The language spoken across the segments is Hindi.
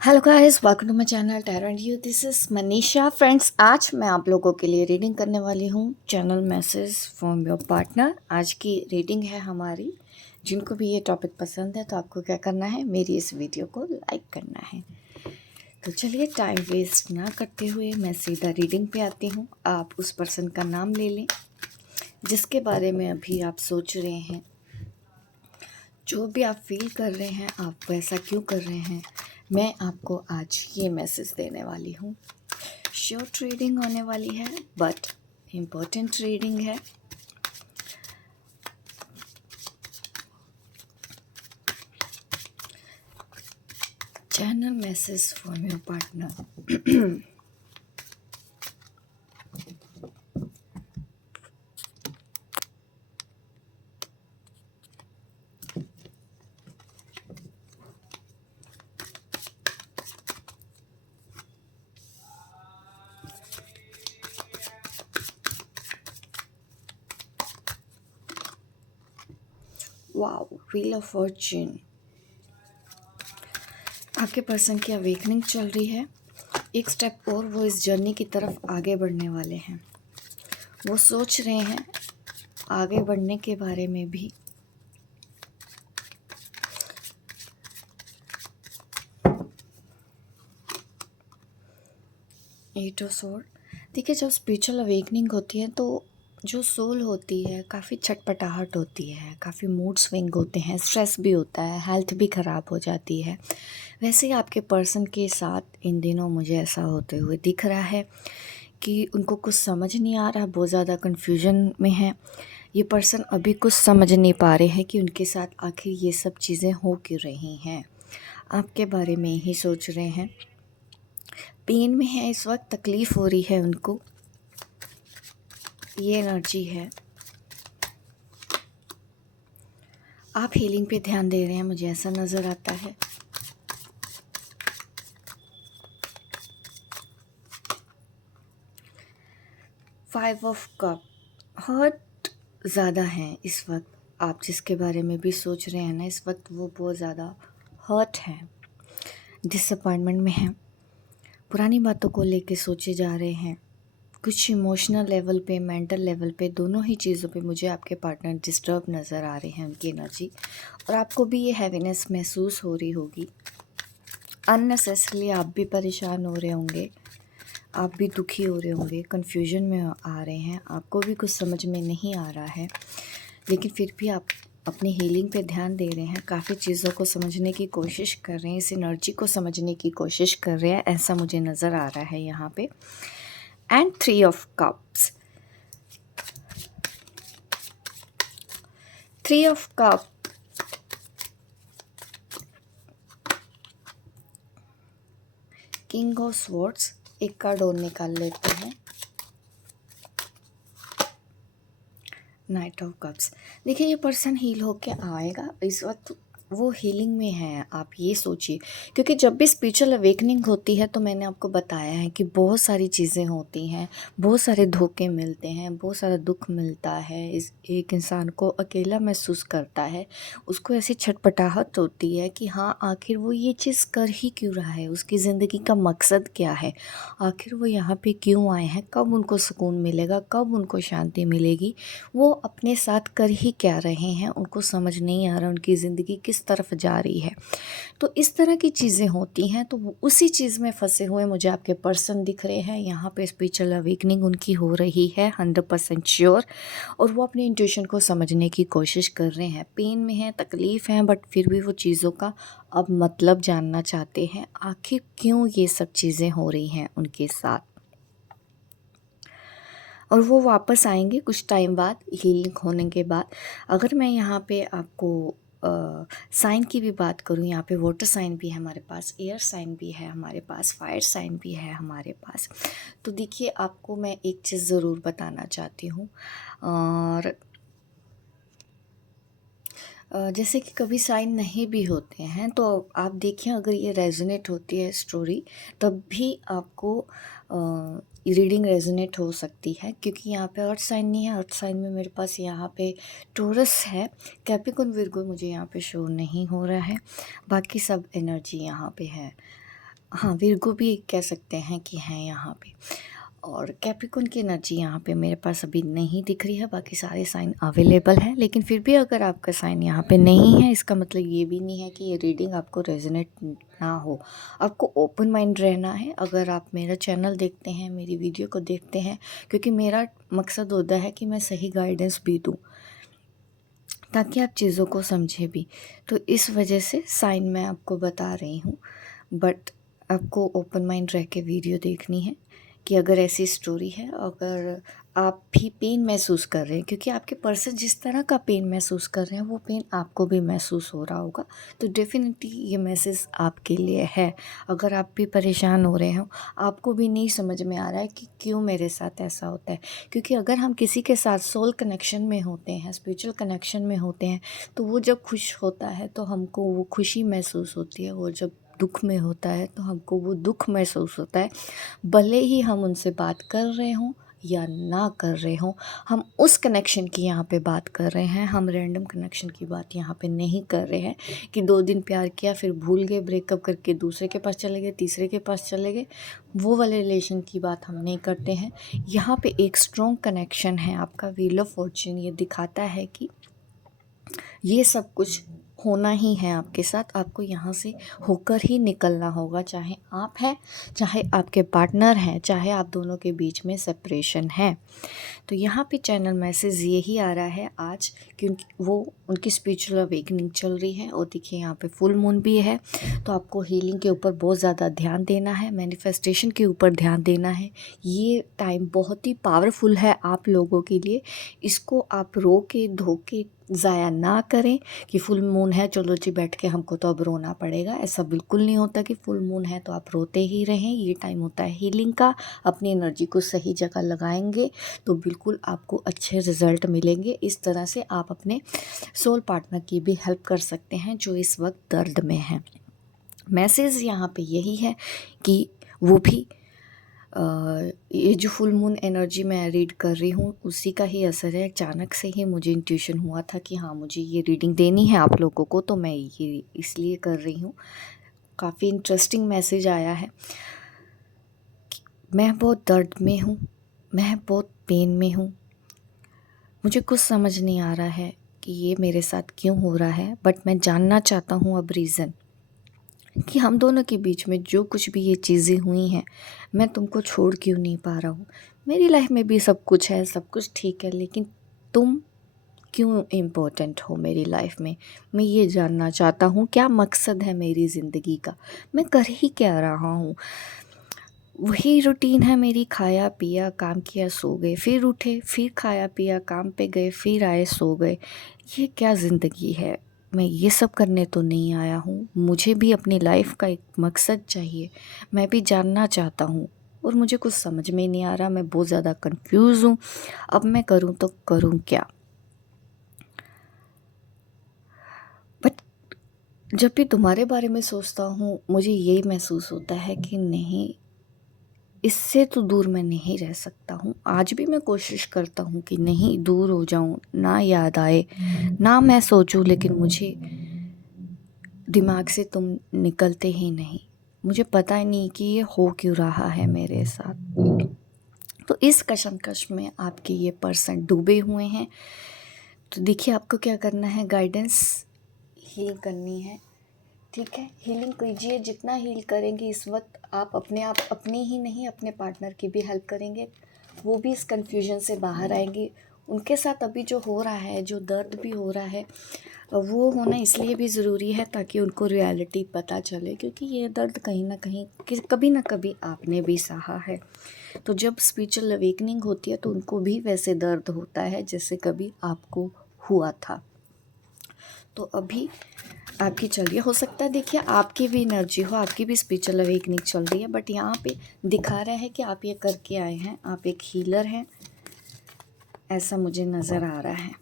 Hello guys, welcome to my channel tarot and you. This is Manisha. Friends, आज मैं आप लोगों के लिए रीडिंग करने वाली हूँ। Channel message from your partner. आज की रीडिंग है हमारी। जिनको भी ये टॉपिक पसंद है तो आपको क्या करना है, मेरी इस वीडियो को लाइक करना है। तो चलिए, टाइम वेस्ट ना करते हुए मैं सीधा रीडिंग पे आती हूँ। आप उस पर्सन का नाम ले लें जिसके बारे में अभी आप सोच रहे हैं। जो भी आप फील कर रहे हैं, आप वैसा क्यों कर रहे हैं, मैं आपको आज ये मैसेज देने वाली हूँ। शॉर्ट रीडिंग होने वाली है बट इम्पोर्टेंट रीडिंग है। Channel message from your partner. Wow, wheel of Fortune. आपके पर्सन की अवेकनिंग चल रही है। एक स्टेप और वो इस जर्नी की तरफ आगे बढ़ने वाले हैं। वो सोच रहे हैं आगे बढ़ने के बारे में भी। Eight of sword. देखिए, जब स्पिरिचुअल अवेकनिंग होती है तो जो सोल होती है काफ़ी छटपटाहट होती है, काफ़ी मूड स्विंग होते हैं, स्ट्रेस भी होता है, हेल्थ भी ख़राब हो जाती है। वैसे ही आपके पर्सन के साथ इन दिनों मुझे ऐसा होते हुए दिख रहा है कि उनको कुछ समझ नहीं आ रहा, बहुत ज़्यादा कन्फ्यूजन में है। ये पर्सन अभी कुछ समझ नहीं पा रहे हैं कि उनके साथ आखिर ये सब चीज़ें हो क्यों रही हैं। आपके बारे में ही सोच रहे हैं। पेन में है इस वक्त, तकलीफ़ हो रही है उनको। ये एनर्जी है। आप हीलिंग पे ध्यान दे रहे हैं, मुझे ऐसा नज़र आता है। Five of cup. हर्ट ज़्यादा हैं इस वक्त। आप जिसके बारे में भी सोच रहे हैं ना, इस वक्त वो बहुत ज़्यादा हर्ट हैं, डिसअपॉइंटमेंट में हैं, पुरानी बातों को लेके सोचे जा रहे हैं। कुछ इमोशनल लेवल पे, मेंटल लेवल पे, दोनों ही चीज़ों पे मुझे आपके पार्टनर डिस्टर्ब नज़र आ रहे हैं, उनकी एनर्जी। और आपको भी ये हैवीनेस महसूस हो रही होगी। अननेसेसरली आप भी परेशान हो रहे होंगे, आप भी दुखी हो रहे होंगे, कन्फ्यूजन में आ रहे हैं, आपको भी कुछ समझ में नहीं आ रहा है, लेकिन फिर भी आप अपनी हीलिंग पे ध्यान दे रहे हैं, काफ़ी चीज़ों को समझने की कोशिश कर रहे हैं, इस एनर्जी को समझने की कोशिश कर रहे हैं, ऐसा मुझे नज़र आ रहा है यहाँ पे। And three of cups. Three of cup, king of swords. एक कार्ड और निकाल लेते हैं। Night of cups. देखिए, ये पर्सन हील होके आएगा। इस वक्त वो हीलिंग में है, आप ये सोचिए। क्योंकि जब भी स्पिरिचुअल अवेकनिंग होती है तो मैंने आपको बताया है कि बहुत सारी चीज़ें होती हैं, बहुत सारे धोखे मिलते हैं, बहुत सारा दुख मिलता है। इस एक इंसान को अकेला महसूस करता है, उसको ऐसी छटपटाहट होती है कि हाँ, आखिर वो ये चीज़ कर ही क्यों रहा है, उसकी ज़िंदगी का मकसद क्या है, आखिर वो यहाँ पे क्यों आए हैं, कब उनको सुकून मिलेगा, कब उनको शांति मिलेगी, वो अपने साथ कर ही क्या रहे हैं, उनको समझ नहीं आ रहा उनकी ज़िंदगी किस तरफ जा रही है। तो इस तरह की चीज़ें होती हैं, तो वो उसी चीज़ में फंसे हुए मुझे आपके पर्सन दिख रहे हैं। यहाँ पे स्पिरिचुअल अवेकनिंग उनकी हो रही है 100% श्योर, और वो अपने इंट्यूशन को समझने की कोशिश कर रहे हैं। पेन में है, तकलीफ़ है, बट फिर भी वो चीज़ों का अब मतलब जानना चाहते हैं, आखिर क्यों ये सब चीज़ें हो रही हैं उनके साथ। और वो वापस आएंगे कुछ टाइम बाद, हीलिंग होने के बाद। अगर मैं यहाँ पे आपको साइन की भी बात करूँ, यहाँ पे वाटर साइन भी है हमारे पास, एयर साइन भी है हमारे पास, फायर साइन भी है हमारे पास। तो देखिए, आपको मैं एक चीज़ ज़रूर बताना चाहती हूँ। और जैसे कि कभी साइन नहीं भी होते हैं तो आप देखिए, अगर ये रेजोनेट होती है स्टोरी, तब भी आपको रीडिंग रेजोनेट हो सकती है। क्योंकि यहाँ पे अर्थ साइन नहीं है, अर्थ साइन में मेरे पास यहाँ पे टोरस है, कैप्रिकॉर्न विर्गो मुझे यहाँ पे शो नहीं हो रहा है, बाकी सब एनर्जी यहाँ पे है। हाँ, विर्गो भी कह सकते हैं कि हैं यहाँ पे। और कैप्रिकॉर्न की एनर्जी यहाँ पे मेरे पास अभी नहीं दिख रही है, बाकी सारे साइन अवेलेबल हैं। लेकिन फिर भी अगर आपका साइन यहाँ पे नहीं है, इसका मतलब ये भी नहीं है कि ये रीडिंग आपको रेजोनेट ना हो। आपको ओपन माइंड रहना है। अगर आप मेरा चैनल देखते हैं, मेरी वीडियो को देखते हैं, क्योंकि मेरा मकसद होता है कि मैं सही गाइडेंस भी दूँ, ताकि आप चीज़ों को समझें भी। तो इस वजह से साइन मैं आपको बता रही हूँ, बट आपको ओपन माइंड रह के वीडियो देखनी है कि अगर ऐसी स्टोरी है, अगर आप भी पेन महसूस कर रहे हैं, क्योंकि आपके पर्सन जिस तरह का पेन महसूस कर रहे हैं वो पेन आपको भी महसूस हो रहा होगा, तो डेफिनेटली ये मैसेज आपके लिए है। अगर आप भी परेशान हो रहे हो, आपको भी नहीं समझ में आ रहा है कि क्यों मेरे साथ ऐसा होता है, क्योंकि अगर हम किसी के साथ सोल कनेक्शन में होते हैं, स्पिरिचुअल कनेक्शन में होते हैं, तो वो जब खुश होता है तो हमको वो खुशी महसूस होती है, और जब दुख में होता है तो हमको वो दुख महसूस होता है। भले ही हम उनसे बात कर रहे हों या ना कर रहे हों, हम उस कनेक्शन की यहाँ पे बात कर रहे हैं। हम रैंडम कनेक्शन की बात यहाँ पे नहीं कर रहे हैं कि 2 दिन प्यार किया फिर भूल गए, ब्रेकअप करके दूसरे के पास चले गए, तीसरे के पास चले गए, वो वाले रिलेशन की बात हम नहीं करते हैं। यहाँ पे एक स्ट्रॉन्ग कनेक्शन है। आपका व्हील ऑफ फॉर्च्यून ये दिखाता है कि ये सब कुछ होना ही है आपके साथ, आपको यहाँ से होकर ही निकलना होगा, चाहे आप हैं, चाहे आपके पार्टनर हैं, चाहे आप दोनों के बीच में सेपरेशन है। तो यहाँ पे चैनल मैसेज यही आ रहा है आज, क्योंकि वो उनकी स्पिरिचुअल अवेकनिंग चल रही है, और देखिए यहाँ पे फुल मून भी है। तो आपको हीलिंग के ऊपर बहुत ज़्यादा ध्यान देना है, मैनिफेस्टेशन के ऊपर ध्यान देना है। ये टाइम बहुत ही पावरफुल है आप लोगों के लिए। इसको आप रो के धो के ज़ाया ना करें कि फुल मून है चलो जी बैठ के हमको तो अब रोना पड़ेगा। ऐसा बिल्कुल नहीं होता कि फुल मून है तो आप रोते ही रहें। ये टाइम होता है हीलिंग का। अपनी एनर्जी को सही जगह लगाएंगे तो बिल्कुल आपको अच्छे रिज़ल्ट मिलेंगे। इस तरह से आप अपने सोल पार्टनर की भी हेल्प कर सकते हैं जो इस वक्त दर्द में है। मैसेज यहाँ पे यही है कि वो भी ये जो फुल मून एनर्जी मैं रीड कर रही हूँ उसी का ही असर है। अचानक से ही मुझे इंट्यूशन हुआ था कि हाँ मुझे ये रीडिंग देनी है आप लोगों को, तो मैं ये इसलिए कर रही हूँ। काफ़ी इंटरेस्टिंग मैसेज आया है। मैं बहुत दर्द में हूँ, मैं बहुत पेन में हूँ, मुझे कुछ समझ नहीं आ रहा है कि ये मेरे साथ क्यों हो रहा है, बट मैं जानना चाहता हूँ अब रीज़न कि हम दोनों के बीच में जो कुछ भी ये चीज़ें हुई हैं, मैं तुमको छोड़ क्यों नहीं पा रहा हूँ। मेरी लाइफ में भी सब कुछ है, सब कुछ ठीक है, लेकिन तुम क्यों इम्पोर्टेंट हो मेरी लाइफ में। मैं ये जानना चाहता हूँ क्या मकसद है मेरी ज़िंदगी का, मैं कर ही क्या रहा हूँ। वही रूटीन है मेरी, खाया पिया काम किया सो गए, फिर उठे फिर खाया पिया काम पे गए, फिर आए सो गए। ये क्या ज़िंदगी है। मैं ये सब करने तो नहीं आया हूँ। मुझे भी अपनी लाइफ का एक मकसद चाहिए, मैं भी जानना चाहता हूँ, और मुझे कुछ समझ में नहीं आ रहा। मैं बहुत ज़्यादा कंफ्यूज हूँ। अब मैं करूँ तो करूँ क्या। बट जब भी तुम्हारे बारे में सोचता हूँ मुझे यही महसूस होता है कि नहीं, इससे तो दूर मैं नहीं रह सकता हूँ। आज भी मैं कोशिश करता हूँ कि नहीं दूर हो जाऊँ, ना याद आए, ना मैं सोचूं, लेकिन मुझे दिमाग से तुम निकलते ही नहीं। मुझे पता ही नहीं कि ये हो क्यों रहा है मेरे साथ। तो इस कशमकश में आपके ये पर्सन डूबे हुए हैं। तो देखिए आपको क्या करना है, गाइडेंस हील करनी है। ठीक है, हीलिंग कीजिए। जितना हील करेंगे इस वक्त आप अपने आप, अपनी ही नहीं अपने पार्टनर की भी हेल्प करेंगे। वो भी इस कन्फ्यूजन से बाहर आएंगे। उनके साथ अभी जो हो रहा है, जो दर्द भी हो रहा है, वो होना इसलिए भी ज़रूरी है ताकि उनको रियलिटी पता चले, क्योंकि ये दर्द कहीं ना कहीं कभी ना कभी आपने भी सहा है। तो जब स्पिरिचुअल अवेकनिंग होती है तो उनको भी वैसे दर्द होता है जैसे कभी आपको हुआ था। तो अभी आपकी चल रही है, हो सकता है देखिए आपकी भी एनर्जी हो, आपकी भी स्पिरिचुअल अवेकनिंग चल रही है, बट यहाँ पे दिखा रहा है कि आप ये करके आए हैं, आप एक हीलर हैं, ऐसा मुझे नज़र आ रहा है।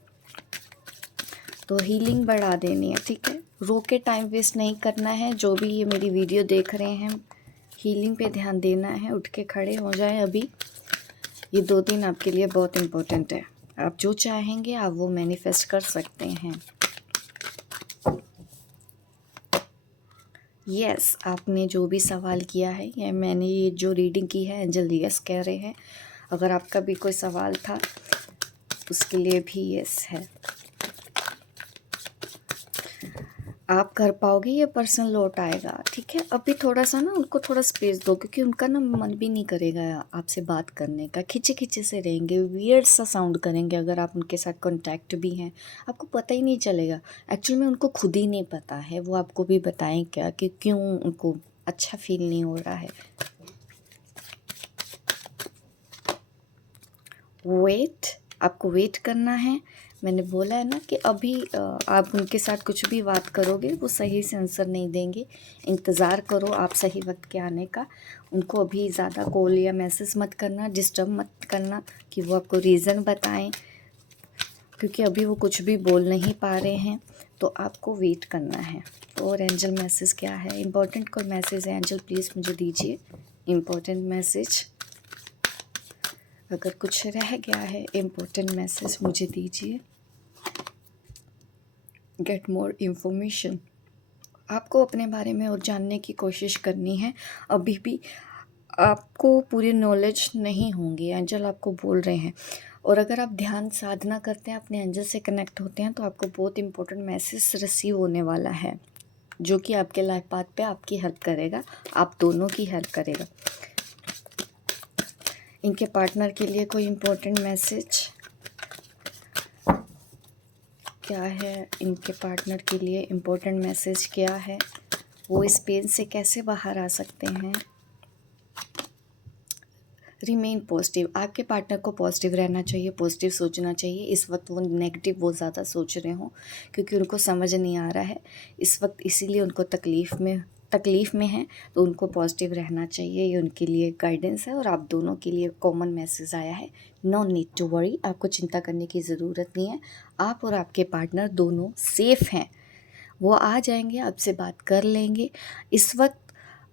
तो हीलिंग बढ़ा देनी है। ठीक है, रो के टाइम वेस्ट नहीं करना है। जो भी ये मेरी वीडियो देख रहे हैं, हीलिंग पे ध्यान देना है। उठ के खड़े हो जाए अभी। ये 2 दिन आपके लिए बहुत इम्पोर्टेंट है। आप जो चाहेंगे आप वो मैनिफेस्ट कर सकते हैं। यस, आपने जो भी सवाल किया है या मैंने ये जो रीडिंग की है एंजल यस कह रहे हैं। अगर आपका भी कोई सवाल था उसके लिए भी यस है। आप कर पाओगे, ये पर्सन लौट आएगा, ठीक है। अभी थोड़ा सा ना उनको थोड़ा स्पेस दो, क्योंकि उनका ना मन भी नहीं करेगा आपसे बात करने का, खिंचे खिंचे से रहेंगे, वियर्ड सा साउंड करेंगे अगर आप उनके साथ कांटेक्ट भी हैं, आपको पता ही नहीं चलेगा। एक्चुअली में उनको खुद ही नहीं पता है, वो आपको भी बताएं क्या कि क्यों उनको अच्छा फील नहीं हो रहा है। वेट, आपको वेट करना है। मैंने बोला है ना कि अभी आप उनके साथ कुछ भी बात करोगे वो सही से आंसर नहीं देंगे। इंतज़ार करो आप सही वक्त के आने का। उनको अभी ज़्यादा कॉल या मैसेज मत करना, डिस्टर्ब मत करना कि वो आपको रीज़न बताएं, क्योंकि अभी वो कुछ भी बोल नहीं पा रहे हैं। तो आपको वेट करना है। और एंजल मैसेज क्या है? इम्पोर्टेंट कोई मैसेज है एंजल प्लीज़ मुझे दीजिए, इम्पोर्टेंट मैसेज। अगर कुछ रह गया है इम्पोर्टेंट मैसेज मुझे दीजिए। Get more information. आपको अपने बारे में और जानने की कोशिश करनी है। अभी भी आपको पूरी नॉलेज नहीं होंगी, एंजल आपको बोल रहे हैं। और अगर आप ध्यान साधना करते हैं, अपने एंजल से कनेक्ट होते हैं, तो आपको बहुत इंपॉर्टेंट मैसेज रिसीव होने वाला है, जो कि आपके लाइफ पाथ पे आपकी हेल्प करेगा, आप दोनों की हेल्प करेगा। इनके पार्टनर के लिए कोई इम्पोर्टेंट मैसेज क्या है? इनके पार्टनर के लिए इम्पोर्टेंट मैसेज क्या है? वो इस पेन से कैसे बाहर आ सकते हैं? Remain positive. आपके पार्टनर को पॉजिटिव रहना चाहिए, पॉजिटिव सोचना चाहिए। इस वक्त वो नेगेटिव बहुत ज़्यादा सोच रहे हों, क्योंकि उनको समझ नहीं आ रहा है इस वक्त, इसीलिए उनको तकलीफ़ में है। तो उनको पॉजिटिव रहना चाहिए, ये उनके लिए गाइडेंस है। और आप दोनों के लिए कॉमन मैसेज आया है, नो नीड टू वरी। आपको चिंता करने की ज़रूरत नहीं है। आप और आपके पार्टनर दोनों सेफ़ हैं। वो आ जाएंगे, आपसे बात कर लेंगे। इस वक्त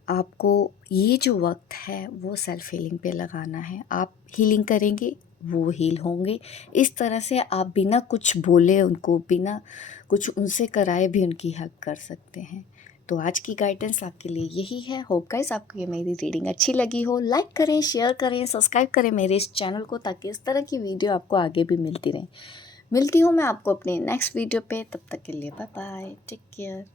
आपको ये जो वक्त है वो सेल्फ हीलिंग पे लगाना है। आप हीलिंग करेंगे, वो हील होंगे। इस तरह से आप बिना कुछ बोले उनको, बिना कुछ उनसे कराए भी उनकी हेल्प कर सकते हैं। तो आज की गाइडेंस आपके लिए यही है। होप गाइस आपको ये मेरी रीडिंग अच्छी लगी हो। लाइक करें, शेयर करें, सब्सक्राइब करें मेरे इस चैनल को, ताकि इस तरह की वीडियो आपको आगे भी मिलती रहे। मिलती हूँ मैं आपको अपने नेक्स्ट वीडियो पे, तब तक के लिए बाय बाय, टेक केयर।